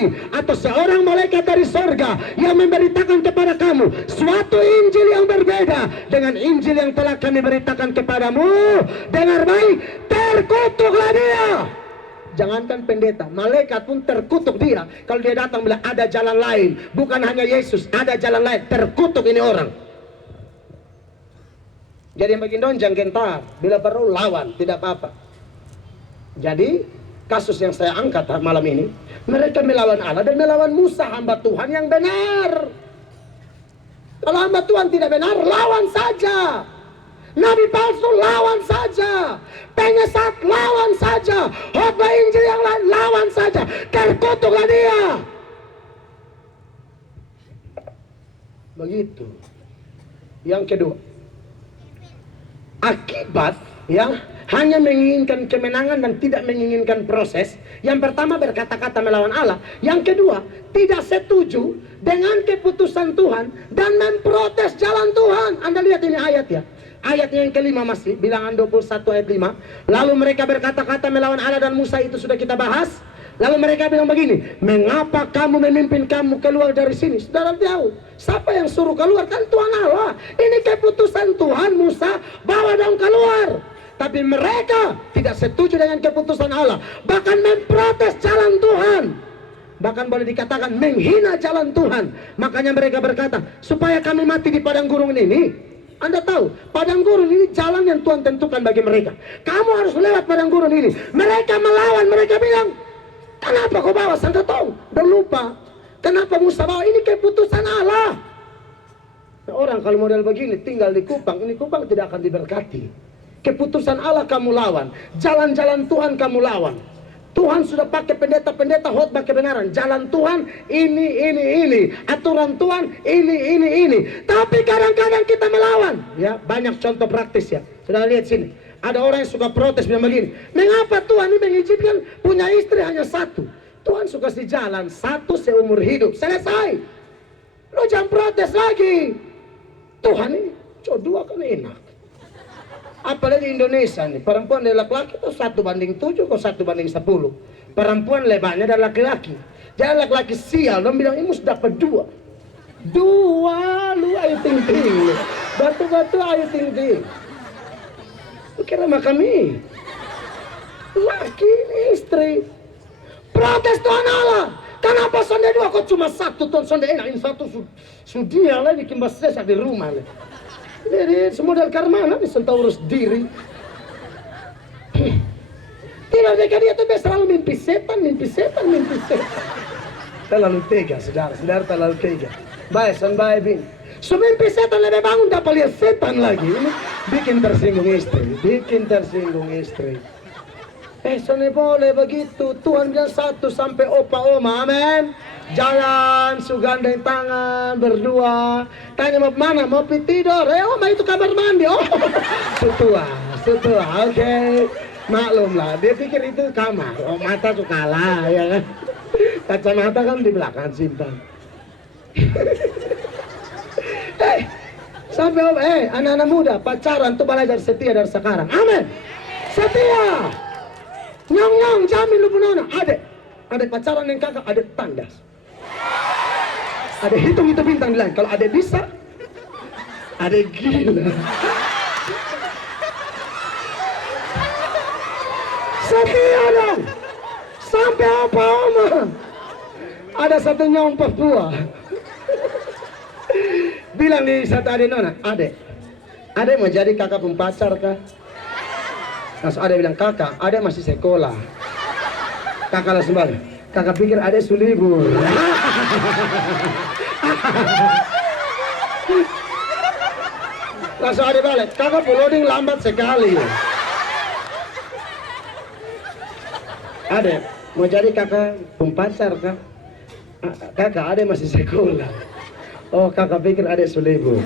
nabi atau seorang malaikat dari sorga yang memberitakan kepada kamu suatu Injil yang berbeda dengan Injil yang telah kami beritakan kepadamu, dengar baik, terkutuklah dia. Jangankan pendeta, malaikat pun terkutuk dia. Kalau dia datang bilang ada jalan lain, bukan hanya Yesus, ada jalan lain, terkutuk ini orang. Jadi yang bikin donjang gentar, bila perlu lawan, tidak apa-apa. Jadi kasus yang saya angkat malam ini, mereka melawan Allah dan melawan Musa, hamba Tuhan yang benar. Kalau hamba Tuhan tidak benar, lawan saja. Nabi palsu, lawan saja. Penyesat, lawan saja. Khotbah Injil yang lain, lawan saja. Terkutuklah dia. Begitu. Yang kedua, akibat yang hanya menginginkan kemenangan dan tidak menginginkan proses. Yang pertama berkata-kata melawan Allah. Yang kedua, tidak setuju dengan keputusan Tuhan dan memprotes jalan Tuhan. Anda lihat ini ayat ya. Ayat yang kelima masih, bilangan 21 ayat 5. Lalu mereka berkata-kata melawan Allah dan Musa, itu sudah kita bahas. Lalu mereka bilang begini, mengapa kamu memimpin kamu keluar dari sini? Saudara tahu, siapa yang suruh keluar? Kan Tuhan Allah. Ini keputusan Tuhan, Musa bawa dong keluar. Tapi mereka tidak setuju dengan keputusan Allah, bahkan memprotes jalan Tuhan, bahkan boleh dikatakan menghina jalan Tuhan. Makanya mereka berkata, supaya kami mati di padang gurun ini. Anda tahu, padang gurun ini jalan yang Tuhan tentukan bagi mereka. Kamu harus lewat padang gurun ini. Mereka melawan, mereka bilang, kenapa kau bawa sangka tong? Berlupa. Kenapa Musa bawa? Ini keputusan Allah. Nah, orang kalau model begini tinggal di Kupang, ini Kupang tidak akan diberkati. Keputusan Allah kamu lawan, jalan-jalan Tuhan kamu lawan. Tuhan sudah pakai pendeta-pendeta khotbah kebenaran. Jalan Tuhan ini. Aturan Tuhan ini. Tapi kadang-kadang kita melawan. Ya, banyak contoh praktis ya. Sudah lihat sini. Ada orang yang suka protes bilang begini, mengapa Tuhan ini mengizinkan punya istri hanya satu? Tuhan suka si jalan satu seumur hidup. Selesai. Lo jangan protes lagi. Tuhan ini dua kan enak. Apalagi Indonesia nih, perempuan dan laki-laki itu 1:7 kok 1:10. Perempuan lebarnya dan laki-laki. Jangan laki-laki sial, dong bilang ini mesti dapat dua, lu ayo ting-ting, batu-batu ayo ting-ting. Kira kami laki ini istri. Protes Tuhan Allah. Kenapa sonde dua kok cuma satu? Tuhan sonde enak, ini satu sudia lah bikin basesa di rumah lah. Jadi semodal karmana bisa urus diri. Tidak, dia tuh selalu mimpi setan. Terlalu tega, saudara terlalu tega. Baik, bing. So mimpi setan lebih bangun dapat lihat setan lagi. Ini bikin tersinggung istri. Sone boleh begitu. Tuhan bilang 1 sampai opa oma, amin. Jalan, sugandeng tangan, berdua. Tanya mau mana? Mau tidur? Oma itu kamar mandi. Oh, setua, oke. Maklum lah, dia pikir itu kamar. Oh, mata tuh kalah, ya kan? Kacamata kan di belakang simpan. Sampai anak-anak muda pacaran tuh belajar setia dari sekarang. Amin. Setia. Nyong jamin lu punona. Ada pacaran yang kakak, ada tandas. Ada hitung bintang di lain. Kalau ada bisa, ada gila. Setia dong. Sampai apa oma. Ada satu nyong Papua. Bilang di satu adik nona, adek mau jadi kakak pun pacar kah? Langsung adek bilang, kakak, adek masih sekolah. Kakak langsung balik, kakak pikir adek sulibur. Langsung adek balik, kakak loading lambat sekali. Adek mau jadi kakak pun pacar kah? Kakak, adek masih sekolah. Oh, kakak pikir adek sulibur.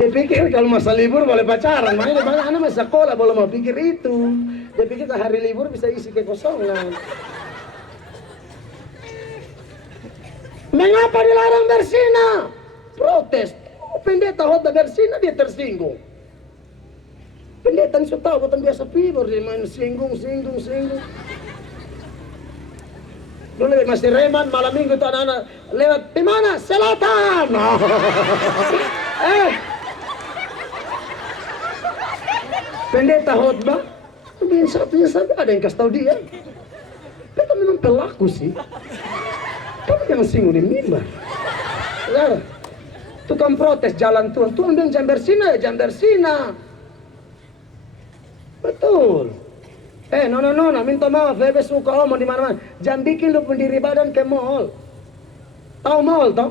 Dia pikir kalau masa libur boleh pacaran. Makanya banyak anak masa sekolah boleh mau pikir itu. Dia pikir hari libur bisa isi kekosongan. Mengapa dilarang berzina? Protes. Oh, pendeta khotbah berzina dia tersinggung. Pendeta sudah tahu bukan biasa pibur dia main singgung. Dulu masih reman, malam minggu tuh anak-anak lewat di mana? Selatan. Pendeta khotbah, biasa ada yang kasih tahu dia. Itu memang pelaku sih. Tapi yang singgung di mimbar. Saudara, tukang protes jalan Tuhan. Tuhan bilang jangan bersina ya, jangan bersina. Betul. Nona, minta maaf, bebe suka omong di mana-mana. Jangan bikin lu pendiri badan ke mall. Tahu mall toh?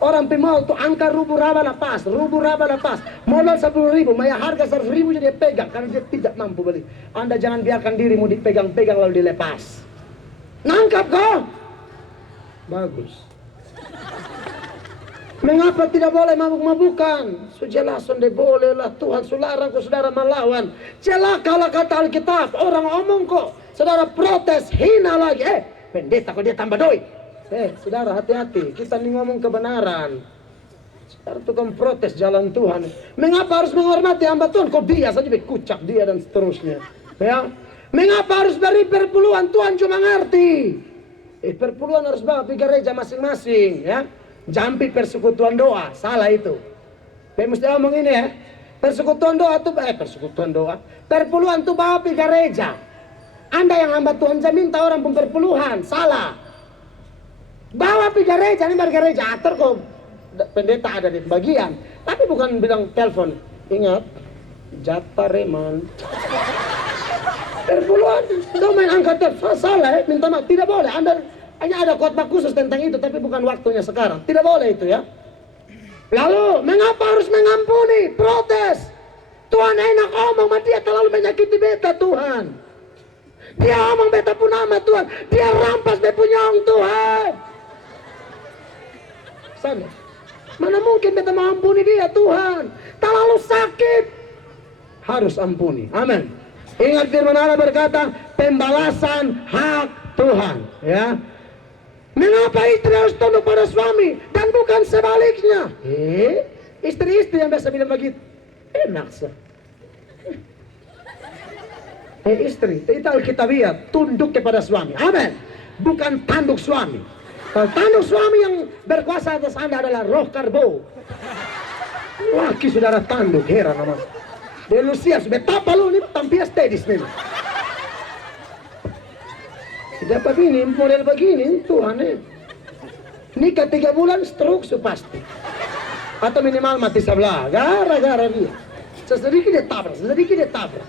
Orang pi mall tuh angka rubu raba lepas. Modal 10.000, maya harga 100.000 jadi pegang karena dia tidak mampu beli. Anda jangan biarkan dirimu dipegang-pegang lalu dilepas. Nangkap kau? Bagus. Mengapa tidak boleh mabuk-mabukan? Sujelas onde boleh lah, Tuhan sularang kok saudara melawan. Celakalah kata Alkitab. Orang omong kok saudara protes, hina lagi. Pendeta kok dia tambah doi. Saudara hati-hati, kita nih ngomong kebenaran. Saudara tukang protes jalan Tuhan. Mengapa harus menghormati hamba Tuhan? Kok dia saja kucak dia dan seterusnya. Ya. Mengapa harus beri perpuluhan? Tuhan cuma ngerti. Perpuluhan harus bawa di gereja masing-masing, ya. Jampi persekutuan doa, salah itu. Mesti ngomong ini ya. Persekutuan doa tuh perpuluhan tuh bawa di gereja. Anda yang hamba Tuhan minta orang pun perpuluhan, salah. Bawa di gereja, ini gereja atur kok pendeta ada di bagian. Tapi bukan bilang telepon. Ingat, jatah reman. Perpuluhan, kau main angkat telepon, salah ya, minta maaf, tidak boleh. Anda hanya ada khotbah khusus tentang itu, tapi bukan waktunya sekarang. Tidak boleh itu ya. Lalu, mengapa harus mengampuni? Protes. Tuhan enak omong sama dia, terlalu menyakiti beta Tuhan. Dia omong beta pun nama Tuhan. Dia rampas beta punya Tuhan. Sana. Mana mungkin beta mengampuni dia Tuhan. Terlalu sakit. Harus ampuni. Amin. Ingat firman Allah berkata, pembalasan hak Tuhan. Ya. Mengapa istri harus tunduk pada suami dan bukan sebaliknya? Istri-istri yang biasa bilang begitu. Enak sih. Istri, itu Alkitabiat, tunduk kepada suami. Amin. Bukan tanduk suami. Kalau tanduk suami yang berkuasa atas Anda adalah roh karbo. Laki saudara tanduk, heran nama. Dia lu siap, betapa lu ini tampias tedis nih. Tidak begini, model begini, Tuhan nikah 3 bulan, stroke pasti. Atau minimal mati sebelah, gara-gara dia. Sedikit dia tabrak.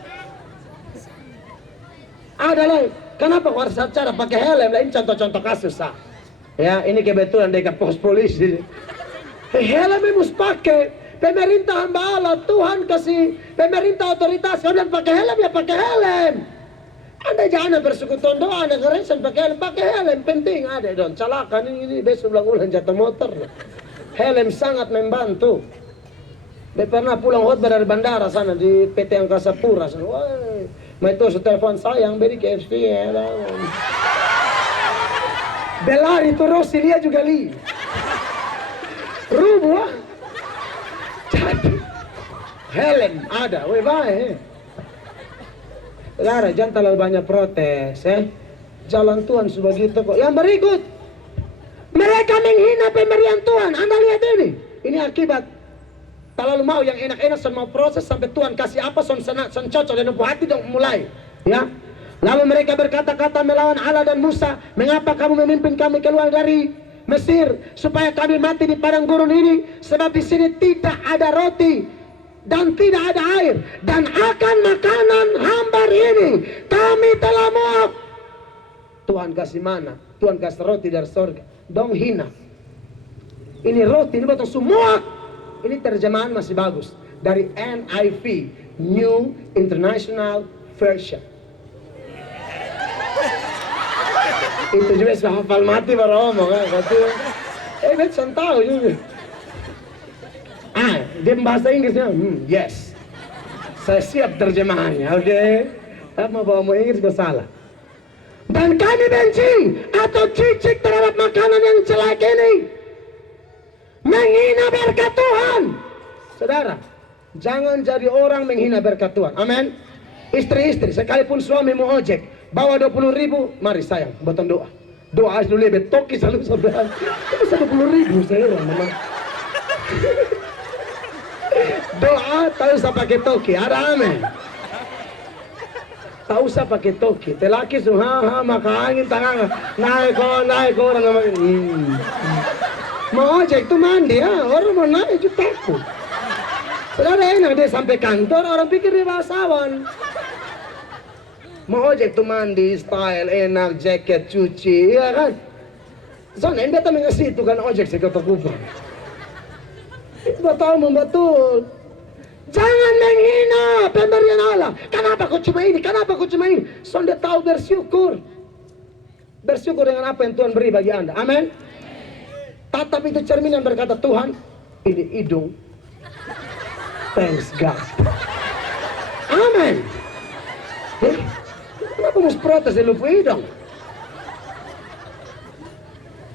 Ada lagi, kenapa kau harus cara pakai helm? Lain contoh-contoh kasus sah. Ya, ini kebetulan dekat pos polisi. Helm harus pakai. Pemerintah hamba Allah, Tuhan kasih pemerintah otoritas, kalian pakai helm ya pakai helm. Anda jangan bersekutuan doa, Anda gereja pakai helm, penting ada dong. Celaka ini besok ulang jatuh motor. Helm sangat membantu. Dia pernah pulang khotbah dari bandara sana di PT Angkasa Pura. Wah, mai itu telepon sayang beri KFC ya. Belari itu Rossi dia juga li. Rubuh. Helm ada, weh baik. Saudara, jangan terlalu banyak protes, Jalan Tuhan sebegitu kok. Yang berikut, mereka menghina pemberian Tuhan. Anda lihat ini. Ini akibat terlalu mau yang enak-enak semua proses sampai Tuhan kasih apa son cocok dan hati dong mulai, ya. Lalu mereka berkata-kata melawan Allah dan Musa, mengapa kamu memimpin kami keluar dari Mesir supaya kami mati di padang gurun ini, sebab di sini tidak ada roti dan tidak ada air, dan akan makanan hambar ini kami telah muak. Tuhan kasih mana, Tuhan kasih roti dari surga. Dong hina. Ini roti, ini betul semua. Ini terjemahan masih bagus dari NIV, New International Version. Itu juga sudah hafal mati baru ngomong kan. Bet tahu juga. Dia bahasa Inggrisnya, yes. Saya siap terjemahannya, oke. Tapi mau Inggris gue salah. Dan kami benci atau cicik terhadap makanan yang jelek ini, menghina berkat Tuhan. Saudara, jangan jadi orang menghina berkat Tuhan. Amin. Istri-istri, sekalipun suami mau ojek, bawa 20.000, mari sayang, botong doa. Doa dulu lebih toki selalu saudara. Itu 10.000 saya memang. Doa tahu usah pakai toki, ada amin. Tak usah pakai toki. Telaki semua maka angin tangan naik orang ngomong. Mau ojek tuh mandi ya, orang mau naik itu takut. Saudara enak dia sampai kantor orang pikir dia bangsawan. Mau ojek tuh mandi style enak, jaket cuci, ya kan? Soalnya ini beta mengasih itu kan ojek sih Kota Kupang. Itu betul. Jangan menghina pemberian Allah. Kenapa kau cuma ini? Kenapa kau cuma ini? Soalnya tahu bersyukur. Bersyukur dengan apa yang Tuhan beri bagi Anda. Amin. Tatap itu cerminan berkata, Tuhan, ini hidung. Thanks God. Amin. Kenapa mesti protes di lupa hidung?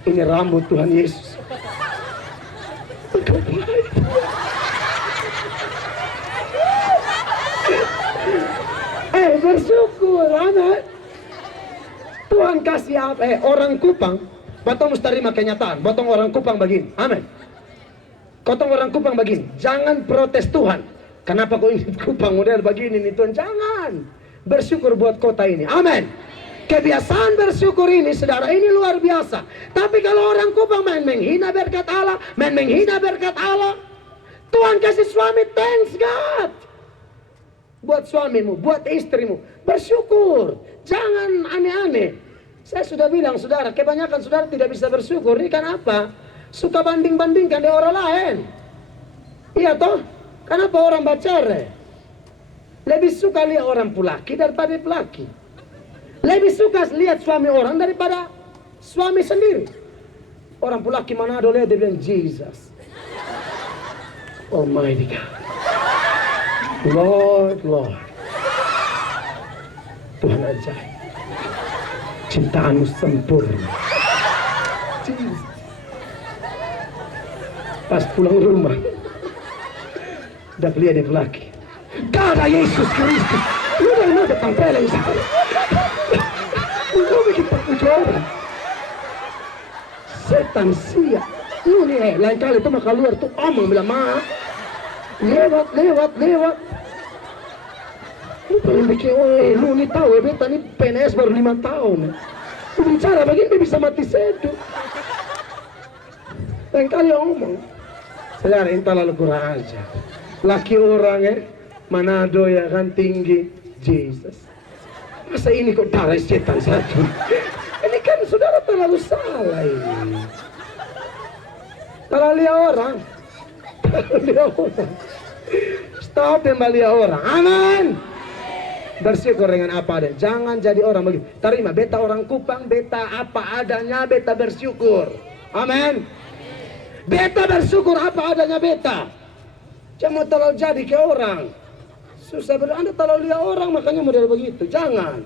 Ini rambut Tuhan Yesus. Bersyukur, anak. Tuhan kasih apa? Orang Kupang, batong mesti terima kenyataan. Batong orang Kupang begini, amin. Kotong orang Kupang begini, jangan protes Tuhan. Kenapa kau ingin Kupang model begini nih Tuhan? Jangan. Bersyukur buat kota ini, amin. Kebiasaan bersyukur ini, saudara, ini luar biasa. Tapi kalau orang Kupang main menghina berkat Allah, Tuhan kasih suami, thanks God. Buat suamimu, buat istrimu, bersyukur. Jangan aneh-aneh. Saya sudah bilang, saudara, kebanyakan saudara tidak bisa bersyukur. Ini kan apa? Suka banding-bandingkan dengan orang lain. Iya toh? Kenapa orang bercerai? Lebih suka lihat orang pelaki daripada pelaki. Lebih suka lihat suami orang daripada suami sendiri. Orang pelaki Manado lihat dia bilang, Jesus. Almighty God. Lord. Tuhan ajaib. Cintaanmu sempurna. Jesus. Pas pulang rumah, dapat lihat dia lagi. Darah Yesus Kristus. Lu dari mana datang peleng sekali? Lu bikin perpujuan. Setan siap. Lu nih, lain kali tuh maka luar tuh omong bilang maaf. Lewat. Lu pengen bikin, lu nih tahu ya beta nih PNS baru 5 tahun. Lu bicara begini dia bisa mati sedu. Lain kali omong. Saudara, ini terlalu kurang aja. Laki orang Manado ya kan tinggi, Jesus. Masa ini kok darah setan satu? Ini kan saudara terlalu salah ini. Terlalu lihat orang. Stop kembali orang. Amin. Bersyukur dengan apa ada. Jangan jadi orang begitu. Terima, beta orang Kupang, beta apa adanya, beta bersyukur. Amin. Beta bersyukur apa adanya beta. Jangan terlalu jadi ke orang. Susah Anda terlalu lihat orang, makanya model begitu. Jangan.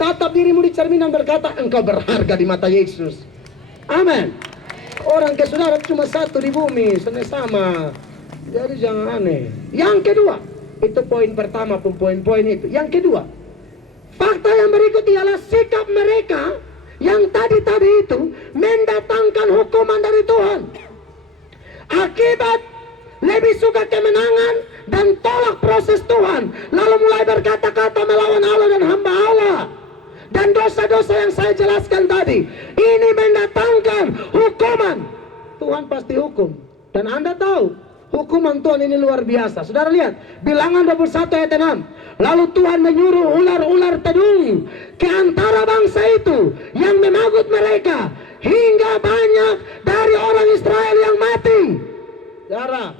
Tatap dirimu di cerminan berkata, engkau berharga di mata Yesus. Amin. Orang ke saudara cuma satu di bumi, sama. Jadi jangan aneh. Yang kedua, itu poin pertama pun poin-poin itu. Yang kedua, fakta yang berikut ialah sikap mereka yang tadi itu mendatangkan hukuman dari Tuhan. Akibat lebih suka kemenangan dan tolak proses Tuhan, lalu mulai berkata-kata melawan Allah dan hamba Allah. Dan dosa-dosa yang saya jelaskan tadi, ini mendatangkan hukuman. Tuhan pasti hukum. Dan Anda tahu, hukuman Tuhan ini luar biasa. Saudara lihat, Bilangan 21 ayat 6. Lalu Tuhan menyuruh ular-ular tedung ke antara bangsa itu yang memagut mereka, hingga banyak dari orang Israel yang mati. Saudara,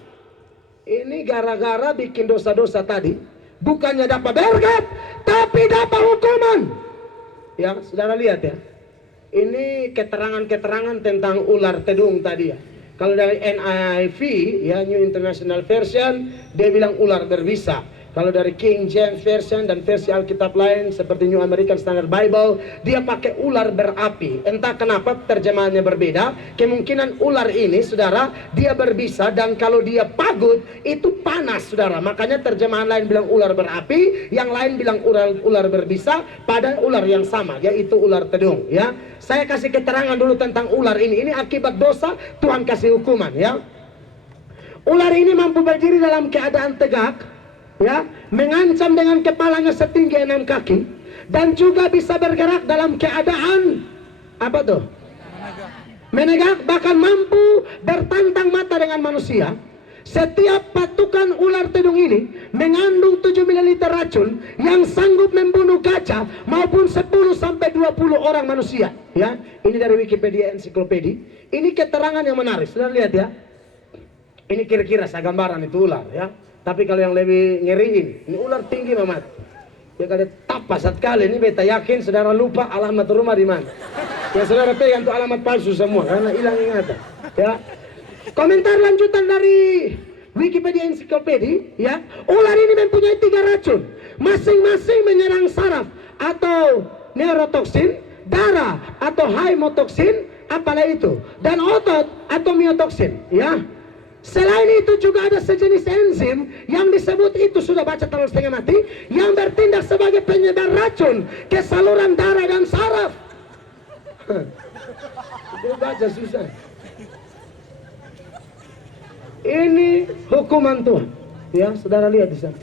ini gara-gara bikin dosa-dosa tadi, bukannya dapat berkat, tapi dapat hukuman. Ya, saudara lihat ya. Ini keterangan-keterangan tentang ular tedung tadi ya. Kalau dari NIV, ya New International Version, dia bilang ular berbisa. Kalau dari King James Version dan versi Alkitab lain seperti New American Standard Bible, dia pakai ular berapi. Entah kenapa terjemahannya berbeda. Kemungkinan ular ini, saudara, dia berbisa, dan kalau dia pagut itu panas, saudara. Makanya terjemahan lain bilang ular berapi, yang lain bilang ular berbisa, pada ular yang sama, yaitu ular tedung. Ya, saya kasih keterangan dulu tentang ular ini. Ini akibat dosa Tuhan kasih hukuman. Ya, ular ini mampu berdiri dalam keadaan tegak. Ya, mengancam dengan kepalanya setinggi 6 kaki, dan juga bisa bergerak dalam keadaan apa tuh? Menegak, bahkan mampu bertantang mata dengan manusia. Setiap patukan ular tedung ini mengandung 7 ml racun yang sanggup membunuh gajah maupun 10 sampai 20 orang manusia. Ya, ini dari Wikipedia Ensiklopedia. Ini keterangan yang menarik. Sudah lihat ya? Ini kira-kira saya gambaran itu ular ya. Tapi kalau yang lebih ngeriin, ini ular tinggi mamat. Ya kalau tapas sekali ini beta yakin saudara lupa alamat rumah di mana. Yang saudara pegang itu alamat palsu semua karena hilang ingatan. Ya. Komentar lanjutan dari Wikipedia Ensiklopedia, ya. Ular ini mempunyai 3 racun, masing-masing menyerang saraf atau neurotoksin, darah atau haemotoksin, apalah itu, dan otot atau miotoksin, ya. Selain itu juga ada sejenis enzim yang disebut, itu sudah baca terlalu setengah mati, yang bertindak sebagai penyebar racun ke saluran darah dan saraf. Itu baca susah. Ini hukuman Tuhan. Ya, saudara lihat di sana.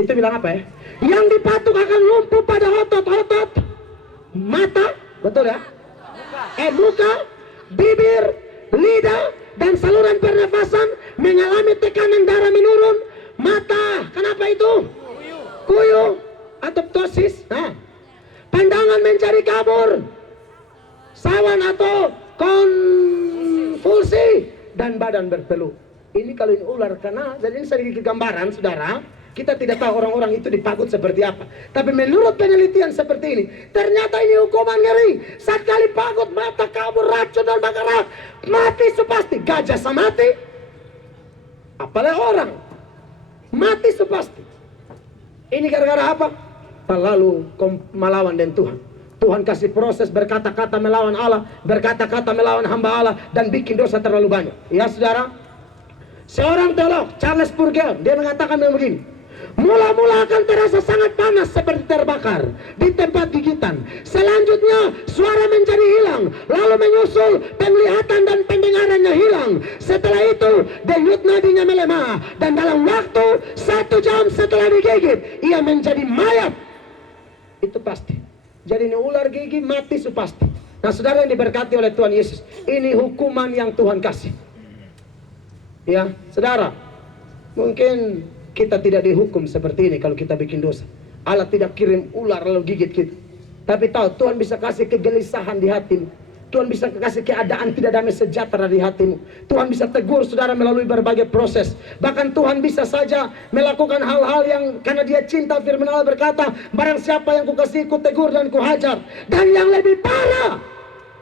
Itu bilang apa ya? Yang dipatuk akan lumpuh pada otot-otot mata, betul ya? Muka, bibir, lidah, dan saluran pernafasan mengalami tekanan darah menurun. Mata, kenapa itu? Kuyu atau ptosis. Nah, pandangan mencari kabur, sawan atau konvulsi, dan badan berpeluh. Ini kalau ini ular, karena jadi ini sedikit gambaran, saudara. Kita tidak tahu orang-orang itu dipagut seperti apa. Tapi menurut penelitian seperti ini, ternyata ini hukuman ngeri. Sekali pagut, mata kabur, racun dan bakaran, mati supasti. Gajah sama mati, apalagi orang mati supasti. Ini gara-gara apa? Terlalu melawan dengan Tuhan. Tuhan kasih proses berkata-kata melawan Allah, berkata-kata melawan hamba Allah, dan bikin dosa terlalu banyak. Ya saudara, seorang teolog Charles Spurgeon, dia mengatakan begini: mula-mula akan terasa sangat panas seperti terbakar di tempat gigitan. Selanjutnya suara menjadi hilang, lalu menyusul penglihatan dan pendengarannya hilang. Setelah itu denyut nadinya melemah, dan dalam waktu 1 jam setelah digigit ia menjadi mayat. Itu pasti. Jadi ini ular gigi mati supasti. Nah saudara yang diberkati oleh Tuhan Yesus, ini hukuman yang Tuhan kasih. Ya saudara, mungkin kita tidak dihukum seperti ini kalau kita bikin dosa. Allah tidak kirim ular lalu gigit kita. Tapi tahu Tuhan bisa kasih kegelisahan di hatimu. Tuhan bisa kasih keadaan tidak damai sejahtera di hatimu. Tuhan bisa tegur saudara melalui berbagai proses. Bahkan Tuhan bisa saja melakukan hal-hal yang karena dia cinta, firman Allah berkata, barang siapa yang kukasihi kutegur dan kuhajar. Dan yang lebih parah,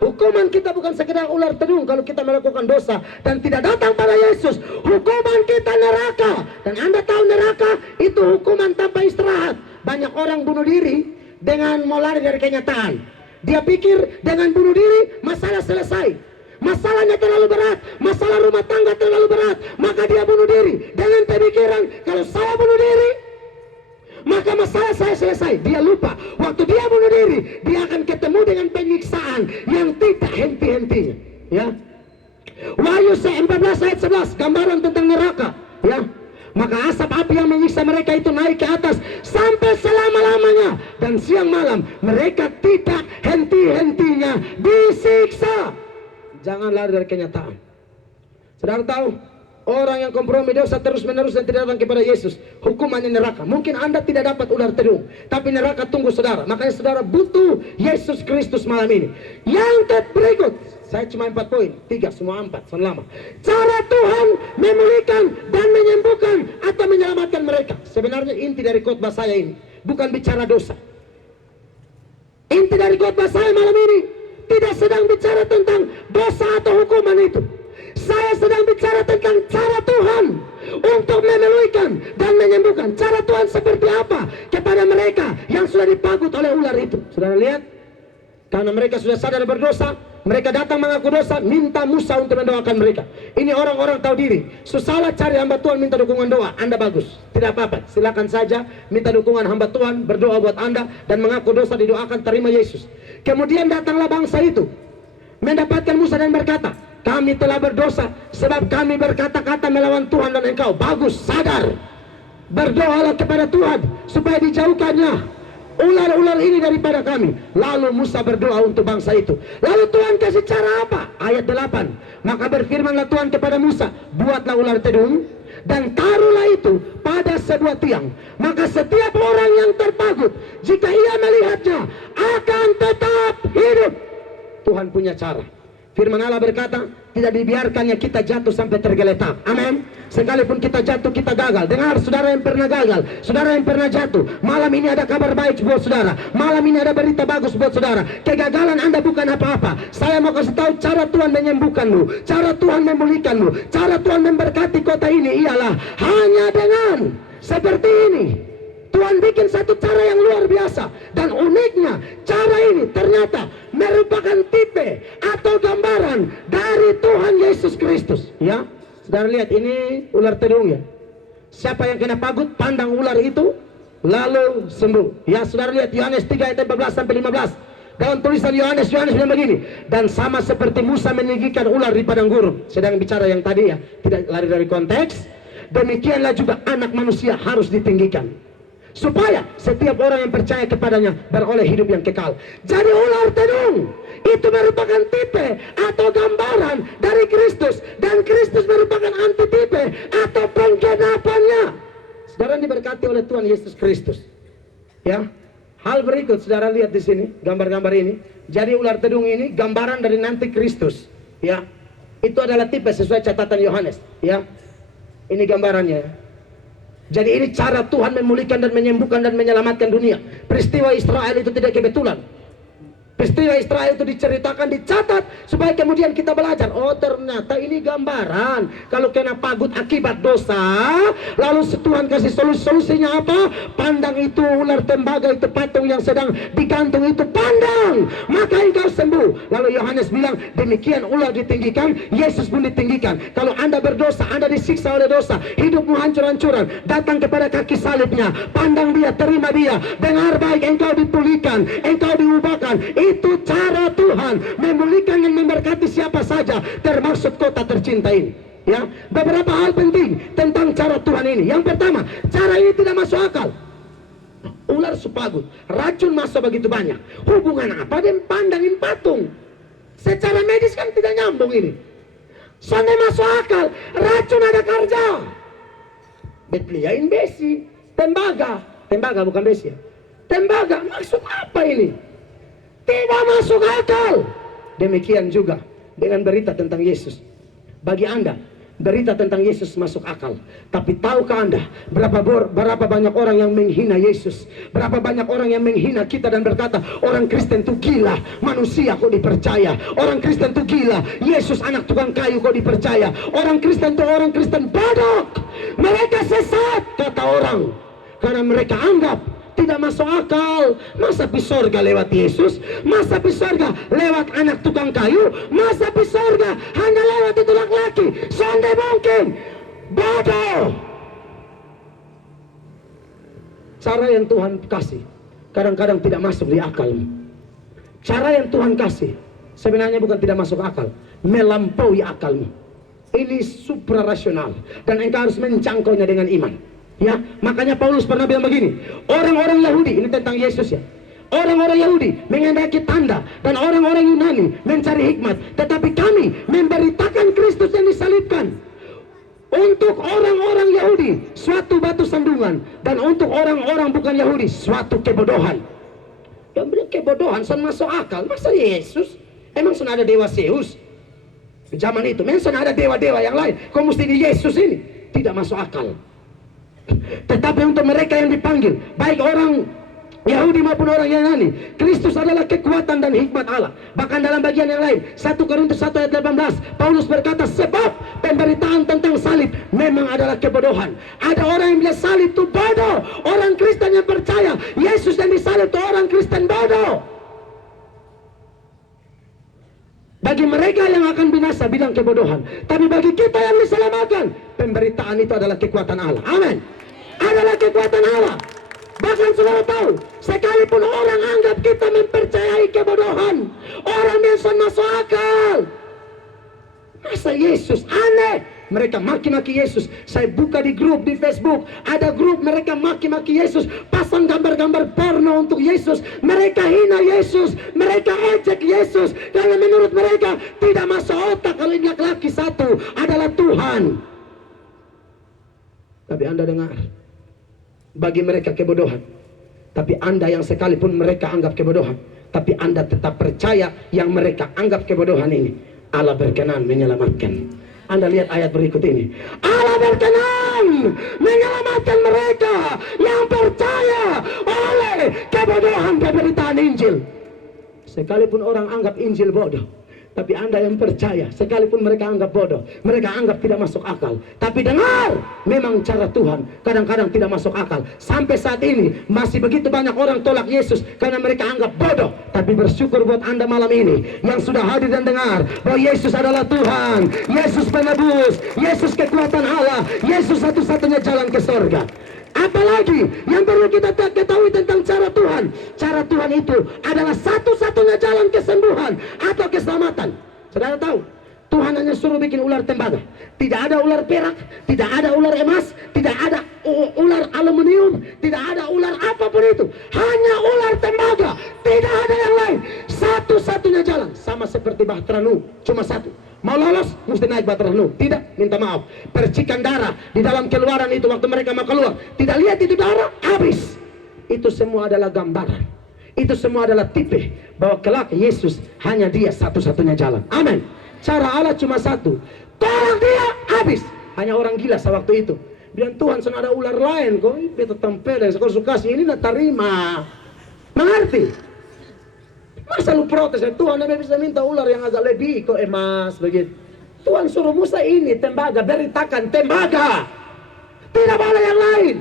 hukuman kita bukan sekedar ular tedung kalau kita melakukan dosa dan tidak datang pada Yesus. Hukuman kita neraka. Dan Anda tahu neraka itu hukuman tanpa istirahat. Banyak orang bunuh diri dengan mau lari dari kenyataan. Dia pikir dengan bunuh diri masalah selesai. Masalahnya terlalu berat, masalah rumah tangga terlalu berat, maka dia bunuh diri. Dengan pemikiran kalau saya bunuh diri maka masalah saya selesai. Dia lupa waktu dia bunuh diri dia akan ketemu dengan penyiksaan yang tidak henti-hentinya. Ya, Wahyu 14 ayat 11 gambaran tentang neraka. Ya, maka asap api yang menyiksa mereka itu naik ke atas sampai selama-lamanya, dan siang malam mereka tidak henti-hentinya disiksa. Jangan lari dari kenyataan. Saudara tahu, orang yang kompromi dosa terus-menerus dan tidak datang kepada Yesus, hukumannya neraka. Mungkin Anda tidak dapat ular tedung, tapi neraka tunggu saudara. Makanya saudara butuh Yesus Kristus malam ini. Yang berikut, saya cuma 4 poin, 3 semua 4, son lama. Cara Tuhan memulihkan dan menyembuhkan atau menyelamatkan mereka. Sebenarnya inti dari khotbah saya ini bukan bicara dosa. Inti dari khotbah saya malam ini tidak sedang bicara tentang dosa atau hukuman itu. Saya sedang bicara tentang cara Tuhan untuk memulihkan Tuhan. Cara Tuhan seperti apa kepada mereka yang sudah dipagut oleh ular itu? Saudara lihat, karena mereka sudah sadar berdosa, mereka datang mengaku dosa, minta Musa untuk mendoakan mereka. Ini orang-orang tahu diri. Susahlah cari hamba Tuhan minta dukungan doa. Anda bagus, tidak apa-apa. Silakan saja minta dukungan hamba Tuhan, berdoa buat Anda, dan mengaku dosa didoakan, terima Yesus. Kemudian datanglah bangsa itu, mendapatkan Musa dan berkata, kami telah berdosa sebab kami berkata-kata melawan Tuhan dan engkau. Bagus, sadar. Berdoalah kepada Tuhan supaya dijauhkannya ular-ular ini daripada kami. Lalu Musa berdoa untuk bangsa itu. Lalu Tuhan kasih cara apa? Ayat 8. Maka berfirmanlah Tuhan kepada Musa, buatlah ular tedung dan taruhlah itu pada sebuah tiang. Maka setiap orang yang terpagut, jika ia melihatnya, akan tetap hidup. Tuhan punya cara. Firman Allah berkata, tidak dibiarkannya kita jatuh sampai tergeletak. Amin. Sekalipun kita jatuh, kita gagal. Dengar, saudara yang pernah gagal, saudara yang pernah jatuh, malam ini ada kabar baik buat saudara. Malam ini ada berita bagus buat saudara. Kegagalan Anda bukan apa-apa. Saya mau kasih tahu cara Tuhan menyembuhkanmu, cara Tuhan memulihkanmu, cara Tuhan memberkati kota ini ialah hanya dengan seperti ini. Tuhan bikin satu cara yang luar biasa. Dan uniknya, cara ini ternyata merupakan tipe atau gambaran dari Tuhan Yesus Kristus. Ya, saudara lihat, ini ular tedung ya. Siapa yang kena pagut, pandang ular itu, lalu sembuh. Ya, saudara lihat Yohanes 3 ayat 14 sampai 15. Dalam tulisan Yohanes bilang begini, dan sama seperti Musa meninggikan ular di padang gurun. Sedang bicara yang tadi ya, tidak lari dari konteks. Demikianlah juga anak manusia harus ditinggikan, supaya setiap orang yang percaya kepadanya beroleh hidup yang kekal. Jadi ular tedung itu merupakan tipe atau gambaran dari Kristus, dan Kristus merupakan antitipe atau penggenapannya. Saudara diberkati oleh Tuhan Yesus Kristus. Ya, hal berikut saudara lihat di sini, gambar-gambar ini. Jadi ular tedung ini gambaran dari nanti Kristus. Ya, itu adalah tipe sesuai catatan Yohanes. Ya, ini gambarannya. Jadi ini cara Tuhan memulihkan dan menyembuhkan dan menyelamatkan dunia. Peristiwa Israel itu tidak kebetulan. Peristiwa Israel itu diceritakan, dicatat, supaya kemudian kita belajar. Oh, ternyata ini gambaran. Kalau kena pagut akibat dosa, lalu Tuhan kasih solusinya apa? Pandang itu ular tembaga, itu patung yang sedang digantung itu, pandang, maka engkau sembuh. Lalu Yohanes bilang, demikian ular ditinggikan, Yesus pun ditinggikan. Kalau Anda berdosa, Anda disiksa oleh dosa, hidupmu hancur-hancuran, datang kepada kaki salibnya, pandang dia, terima dia, dengar baik, engkau dipulihkan, engkau diubahkan. Itu cara Tuhan memulihkan dan memberkati siapa saja, termasuk kota tercinta ini. Ya, beberapa hal penting tentang cara Tuhan ini. Yang pertama, cara ini tidak masuk akal. Ular sepagut, racun masuk begitu banyak. Hubungan apa dengan pandangin patung? Secara medis kan tidak nyambung ini. Sampai masuk akal, racun ada kerja. Betliain besi, tembaga bukan besi ya. Tembaga, maksud apa ini? Tidak masuk akal. Demikian juga dengan berita tentang Yesus. Bagi Anda, berita tentang Yesus masuk akal. Tapi tahukah Anda berapa banyak orang yang menghina Yesus? Berapa banyak orang yang menghina kita dan berkata, orang Kristen itu gila, manusia kok dipercaya. Orang Kristen itu gila, Yesus anak tukang kayu kok dipercaya. Orang Kristen itu orang Kristen bodoh. Mereka sesat, kata orang, karena mereka anggap tidak masuk akal. Masa pergi surga lewat Yesus? Masa pergi surga lewat anak tukang kayu? Masa pergi surga hanya lewat itu laki-laki? Sonde mungkin. Bodoh. Cara yang Tuhan kasih kadang-kadang tidak masuk di akalmu. Cara yang Tuhan kasih sebenarnya bukan tidak masuk akal, melampaui akalmu. Ini suprarasional, dan engkau harus mencangkaunya dengan iman. Ya, makanya Paulus pernah bilang begini, orang-orang Yahudi, ini tentang Yesus ya, orang-orang Yahudi menghendaki tanda dan orang-orang Yunani mencari hikmat, tetapi kami memberitakan Kristus yang disalibkan. Untuk orang-orang Yahudi suatu batu sandungan, dan untuk orang-orang bukan Yahudi suatu kebodohan. Yang bilang kebodohan, sana masuk akal. Masa Yesus? Emang sana ada dewa Zeus zaman itu? Memang sana ada dewa-dewa yang lain, kok mesti di Yesus ini? Tidak masuk akal. Tetapi untuk mereka yang dipanggil, baik orang Yahudi maupun orang Yunani, Kristus adalah kekuatan dan hikmat Allah. Bahkan dalam bagian yang lain, 1 Korintus 1 ayat 18, Paulus berkata, sebab pemberitaan tentang salib memang adalah kebodohan. Ada orang yang bilang salib itu bodoh. Orang Kristen yang percaya Yesus yang disalib itu orang Kristen bodoh. Bagi mereka yang akan binasa bilang kebodohan, tapi bagi kita yang diselamatkan, pemberitaan itu adalah kekuatan Allah. Amin. Adalah kekuatan Allah. Bahkan saudara tahu, sekalipun orang anggap kita mempercayai kebodohan, orang biasa masuk akal. Masa Yesus aneh? Mereka maki-maki Yesus. Saya buka di grup di Facebook, ada grup mereka maki-maki Yesus, pasang gambar-gambar porno untuk Yesus. Mereka hina Yesus, mereka ejek Yesus, karena menurut mereka tidak masuk otak kalau ini laki-laki satu adalah Tuhan. Tapi Anda dengar, bagi mereka kebodohan, tapi Anda yang sekalipun mereka anggap kebodohan, tapi Anda tetap percaya yang mereka anggap kebodohan ini, Allah berkenan menyelamatkan. Anda lihat ayat berikut ini. Allah berkenan menyelamatkan mereka yang percaya oleh kebodohan pemberitaan Injil. Sekalipun orang anggap Injil bodoh, tapi Anda yang percaya, sekalipun mereka anggap bodoh, mereka anggap tidak masuk akal, tapi dengar, memang cara Tuhan kadang-kadang tidak masuk akal. Sampai saat ini masih begitu banyak orang tolak Yesus karena mereka anggap bodoh. Tapi bersyukur buat Anda malam ini yang sudah hadir dan dengar bahwa Yesus adalah Tuhan, Yesus penebus, Yesus kekuatan Allah, Yesus satu-satunya jalan ke surga. Apalagi yang perlu kita ketahui tentang cara Tuhan. Cara Tuhan itu adalah satu-satunya jalan kesembuhan atau keselamatan. Saudara tahu, Tuhan hanya suruh bikin ular tembaga. Tidak ada ular perak, tidak ada ular emas, tidak ada ular aluminium, tidak ada ular apapun itu. Hanya ular tembaga, tidak ada yang lain. Satu-satunya jalan, sama seperti Bahtera Nuh, cuma satu. Mau lolos, mesti naik Bahtera Nuh. Tidak, minta maaf. Percikan darah di dalam keluaran itu waktu mereka mau keluar, tidak lihat itu darah, habis. Itu semua adalah gambaran. Itu semua adalah tipe bahwa kelak Yesus hanya dia satu-satunya jalan. Amin. Cara Allah cuma satu. Tolong dia, habis. Hanya orang gila sewaktu itu bilang, Tuhan sana ada ular lain kok. Beta tempel yang kau suka ini nak terima. Mengerti? Masa lu protes ya, Tuhan Anda bisa minta ular yang agak lebih kok emas begitu. Tuhan suruh Musa ini tembaga, beritakan tembaga, tidak boleh yang lain.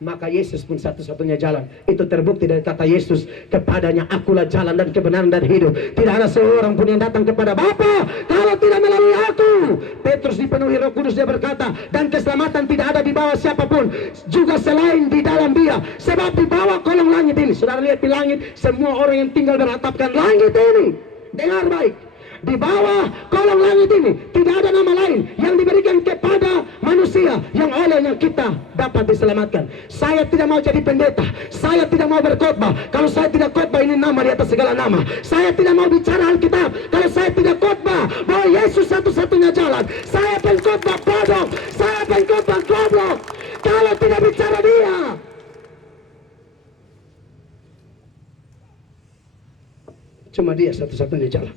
Maka Yesus pun satu-satunya jalan. Itu terbukti dari kata Yesus, kepadanya akulah jalan dan kebenaran dan hidup. Tidak ada seorang pun yang datang kepada Bapa kalau tidak melalui aku. Petrus dipenuhi Roh Kudus, dia berkata, dan keselamatan tidak ada di bawah siapapun juga selain di dalam dia. Sebab di bawah kolong langit ini, saudara lihat di langit, semua orang yang tinggal beratapkan langit ini. Dengar baik. Di bawah kolong langit ini tidak ada nama lain yang diberikan kepada manusia yang olehnya kita dapat diselamatkan. Saya tidak mau jadi pendeta, saya tidak mau berkhotbah kalau saya tidak khotbah ini nama di atas segala nama. Saya tidak mau bicara Alkitab kalau saya tidak khotbah bahwa Yesus satu-satunya jalan. Saya pengkhotbah bodoh, saya pengkhotbah goblok kalau tidak bicara dia. Cuma dia satu-satunya jalan.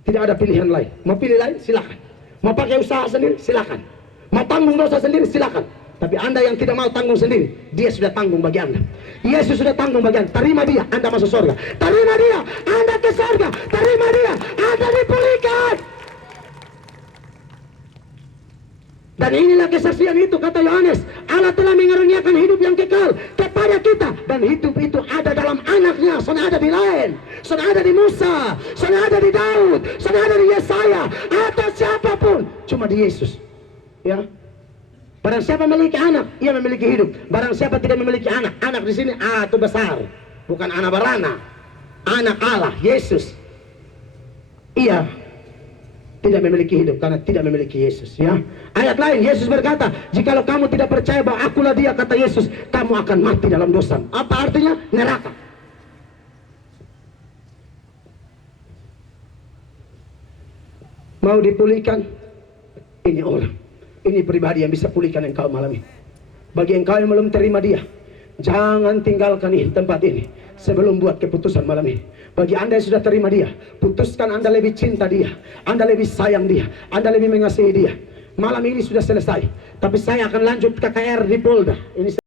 Tidak ada pilihan lain. Mau pilih lain, silakan. Mau pakai usaha sendiri, silakan. Mau tanggung dosa sendiri, silakan. Tapi Anda yang tidak mau tanggung sendiri, dia sudah tanggung bagi Anda. Yesus sudah tanggung bagi Anda. Terima dia, Anda masuk surga. Terima dia, Anda ke surga. Terima dia, Anda dipulihkan. Dan inilah kesaksian itu, kata Yohanes, Allah telah mengaruniakan hidup yang kekal kepada kita. Dan hidup itu ada dalam anaknya. Soalnya ada di lain, soalnya ada di Musa, soalnya ada di Daud, soalnya ada di Yesaya, atau siapapun. Cuma di Yesus. Ya. Barang siapa memiliki anak, ia memiliki hidup. Barang siapa tidak memiliki anak, anak di sini itu besar, bukan anak barana, anak Allah, Yesus. Ia tidak memiliki hidup karena tidak memiliki Yesus. Ya. Ayat lain Yesus berkata, jikalau kamu tidak percaya bahwa akulah dia, kata Yesus, kamu akan mati dalam dosa. Apa artinya? Neraka. Mau dipulihkan? Ini orang, ini pribadi yang bisa pulihkan engkau malam ini. Bagi engkau yang belum terima dia, jangan tinggalkan tempat ini sebelum buat keputusan malam ini. Bagi Anda yang sudah terima dia, putuskan Anda lebih cinta dia, Anda lebih sayang dia, Anda lebih mengasihi dia. Malam ini sudah selesai, tapi saya akan lanjut KKR di Polda. Ini